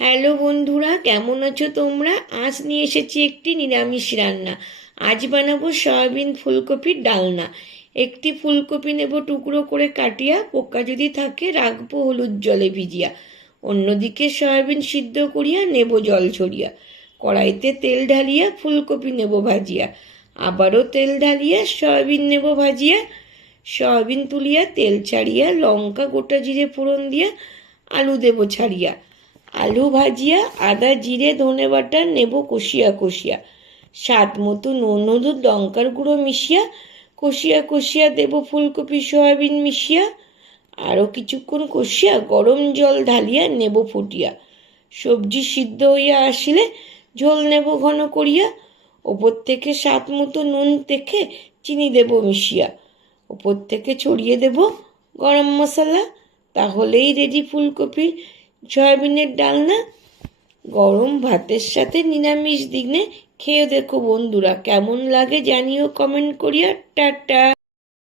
Hello বন্ধুরা, কেমন আছো তোমরা? আজ নিয়ে এসেছি একটি নিরামিষ রান্না। আজ বানাবো সয়াবিন ফুলকপির ডালনা। একটি ফুলকপি নেব টুকরো করে কাটিয়া, পোকা যদি থাকে রাখব হলুদ জলে ভিজিয়া। অন্যদিকে সয়াবিন সিদ্ধ করিয়া নেব জল ছড়িয়া। কড়াইতে তেল ঢালিয়া ফুলকপি নেব ভাজিয়া। আবারও তেল ঢালিয়া সয়াবিন নেব ভাজিয়া। সয়াবিন তুলিয়া তেল ছাড়িয়া, লঙ্কা গোটা জিরে ফোড়ন দিয়া, আলু দেব ছাড়িয়া। আলু ভাজিয়া, আদা জিরে, ধনে বাটা, নেব কষিয়া কষিয়া। স্বাদ মতো নুন, হলুদ, লঙ্কার গুঁড়ো মিশিয়া, কষিয়া কষিয়া দেব ফুলকপি, সয়াবিন মিশিয়া। আরও কিছুক্ষণ কষিয়া গরম জল ঢালিয়া নেব ফুটিয়া। সবজি সিদ্ধ হইয়া আসিলে ঝোল নেব ঘন করিয়া। ওপর থেকে স্বাদ মতো নুন দেখে চিনি দেব মিশিয়া। ওপর থেকে ছড়িয়ে দেব গরম মশলা। তাহলেই রেডি ফুলকপির সয়াবিনের ডালনা, গরম ভাতের সাথে নিরামিষ দিনে খেয়ে দেখো বন্ধুরা, কেমন লাগে জানিও কমেন্ট করিয়া, টাটা।